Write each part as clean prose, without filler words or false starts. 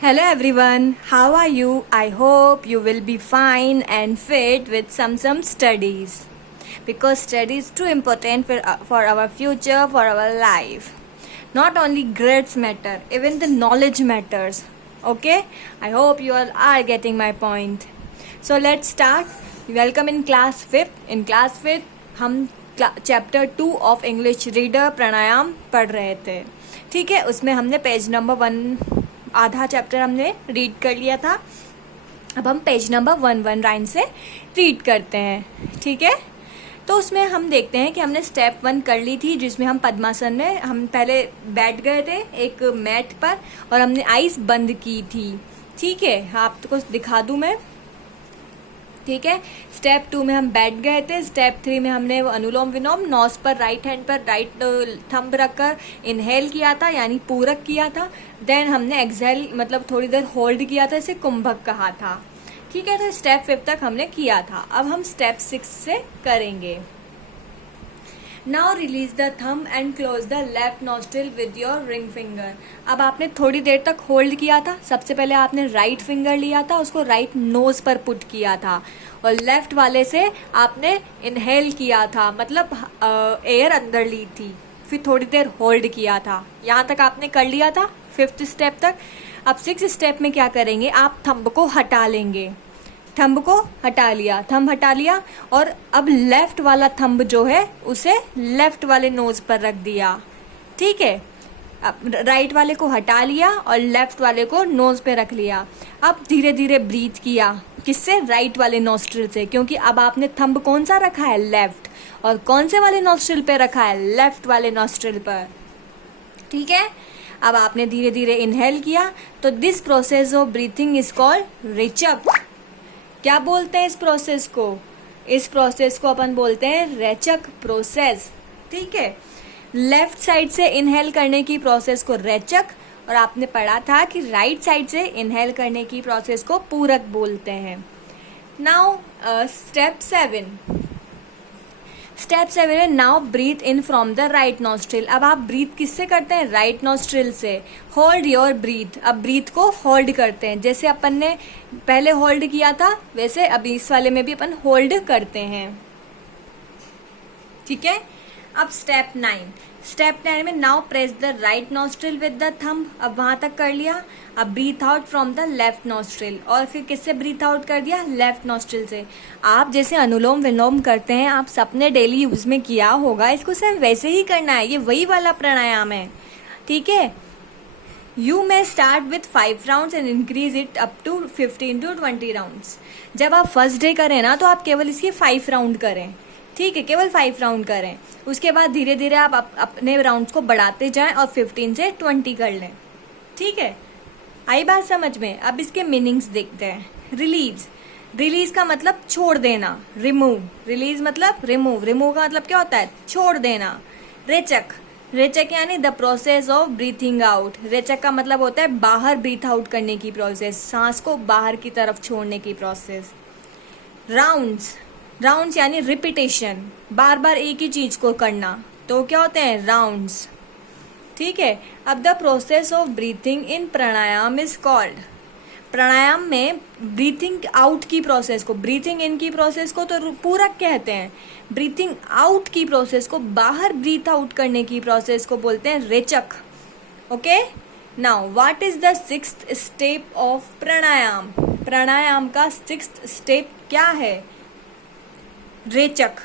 Hello everyone, how are you? I hope you will be fine and fit with some studies because study is too important for our future, for our life. Not only grades matter, even the knowledge matters. Okay? I hope you all are getting my point. So let's start. Welcome in class 5th. In class 5th हम chapter 2 of English reader प्राणायाम पढ़ रहे थे. ठीक है, उसमें हमने page number 1 आधा chapter हमने रीड कर लिया था. अब हम पेज नंबर 1 लाइन से रीड करते हैं. ठीक है, तो उसमें हम देखते हैं कि हमने स्टेप 1 कर ली थी, जिसमें हम पद्मासन में हम पहले बैठ गए थे एक मैट पर और हमने आईज बंद की थी. ठीक है, आपको दिखा दूं मैं. ठीक है, स्टेप 2 में हम बैठ गए थे. स्टेप 3 में हमने वो अनुलोम विलोम नोज पर राइट हैंड पर राइट थंब रखकर इनहेल किया था, यानी पूरक किया था. देन हमने एक्सहेल मतलब थोड़ी देर होल्ड किया था, इसे कुंभक कहा था. ठीक है, तो स्टेप 5 तक हमने किया था. अब हम स्टेप 6 से करेंगे. Now release the thumb and close the left nostril with your ring finger. अब आपने थोड़ी देर तक होल्ड किया था. सबसे पहले आपने राइट फिंगर लिया था, उसको राइट नोज पर पुट किया था और लेफ्ट वाले से आपने इनहेल किया था, मतलब एयर अंदर ली थी. फिर थोड़ी देर होल्ड किया था. यहाँ तक आपने कर लिया था 5th स्टेप तक. अब 6th स्टेप में क्या करेंगे, आप थंब को हटा लेंगे. थंब को हटा लिया, थंब हटा लिया और अब लेफ्ट वाला थंब जो है उसे लेफ्ट वाले नोज पर रख दिया. ठीक है, अब राइट वाले को हटा लिया और लेफ्ट वाले को नोज पे रख लिया. अब धीरे धीरे ब्रीथ किया. किससे? राइट वाले नोस्ट्रिल से, क्योंकि अब आपने थंब कौन सा रखा है? लेफ्ट. और कौन से वाले नोस्ट्रिल पे रखा है? लेफ्ट वाले नोस्ट्रिल पर. ठीक है, अब आपने धीरे धीरे इनहेल किया. तो this process of breathing is called rechak. क्या बोलते हैं इस प्रोसेस को? इस प्रोसेस को अपन बोलते हैं रेचक प्रोसेस. ठीक है, लेफ्ट साइड से इनहेल करने की प्रोसेस को रेचक, और आपने पढ़ा था कि राइट साइड से इनहेल करने की प्रोसेस को पूरक बोलते हैं. Now step 7. स्टेप 7 है now breathe in from the right nostril. अब आप ब्रीथ किससे करते हैं? राइट नॉस्ट्रिल से. Hold your breath. अब ब्रीथ को होल्ड करते हैं. जैसे अपन ने पहले होल्ड किया था वैसे अब इस वाले में भी अपन होल्ड करते हैं. ठीक है, अब स्टेप 9. स्टेप 9 में now press the right nostril with the thumb. अब वहां तक कर लिया. अब breathe out from the left nostril. और फिर किससे ब्रीथ आउट कर दिया? लेफ्ट नॉस्ट्रिल से. आप जैसे अनुलोम विलोम करते हैं, आप सबने डेली यूज में किया होगा, इसको सिर्फ वैसे ही करना है. ये वही वाला प्राणायाम है. ठीक है, you may start with 5 rounds and increase it up to 15 to 20 rounds. जब आप फर्स्ट डे करें ना, तो आप केवल इसके 5 राउंड करें. ठीक है, केवल 5 राउंड करें. उसके बाद धीरे धीरे आप अपने राउंड्स को बढ़ाते जाएं और 15 से 20 कर लें. ठीक है, आई बात समझ में? अब इसके मीनिंग्स देखते हैं. रिलीज. रिलीज का मतलब छोड़ देना. रिमूव. रिलीज मतलब रिमूव. रिमूव का मतलब क्या होता है? छोड़ देना. रेचक. रेचक यानी the process of breathing out. रेचक का मतलब होता है बाहर ब्रीथ आउट करने की प्रोसेस, सांस को बाहर की तरफ छोड़ने की प्रोसेस. राउंड्स. राउंड्स यानी रिपीटेशन, बार बार एक ही चीज को करना, तो क्या होते हैं? राउंड्स. ठीक है, अब the process of breathing in pranayama is called. प्राणायाम में ब्रीथिंग आउट की प्रोसेस को, ब्रीथिंग इन की प्रोसेस को तो पूरक कहते हैं. ब्रीथिंग आउट की प्रोसेस को, बाहर ब्रीथ आउट करने की प्रोसेस को बोलते हैं रेचक. Okay, now what is the 6th step of pranayama? प्राणायाम का 6th स्टेप क्या है? रेचक.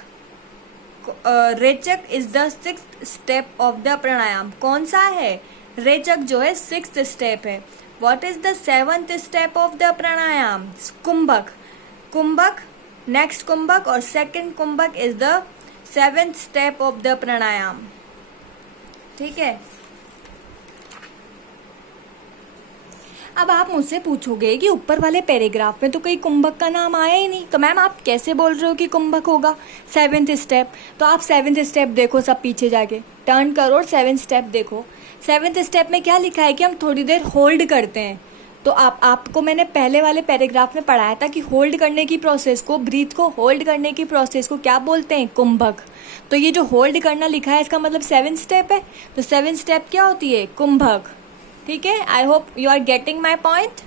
Rechak is the 6th step of the pranayama. कौन सा है? रेचक जो है 6th स्टेप है. What is the 7th step of the pranayama? कुंभक. कुंभक, नेक्स्ट कुंभक और second kumbhak is the 7th step of the pranayama. ठीक है, अब आप मुझसे पूछोगे कि ऊपर वाले पैराग्राफ में तो कहीं कुंभक का नाम आया ही नहीं, तो मैम आप कैसे बोल रहे हो कि कुंभक होगा? 7th step. तो आप 7th स्टेप देखो, सब पीछे जाके टर्न करो और 7th स्टेप देखो. 7th स्टेप में क्या लिखा है कि हम थोड़ी देर होल्ड करते हैं. तो आपको मैंने पहले वाले पैराग्राफ में पढ़ाया था कि होल्ड करने की प्रोसेस को, ब्रीथ को होल्ड करने की प्रोसेस को क्या बोलते हैं? कुंभक. तो ये जो होल्ड करना लिखा है इसका मतलब 7th स्टेप है. तो 7th स्टेप क्या होती है? कुंभक. ठीक है, I hope you are getting my point.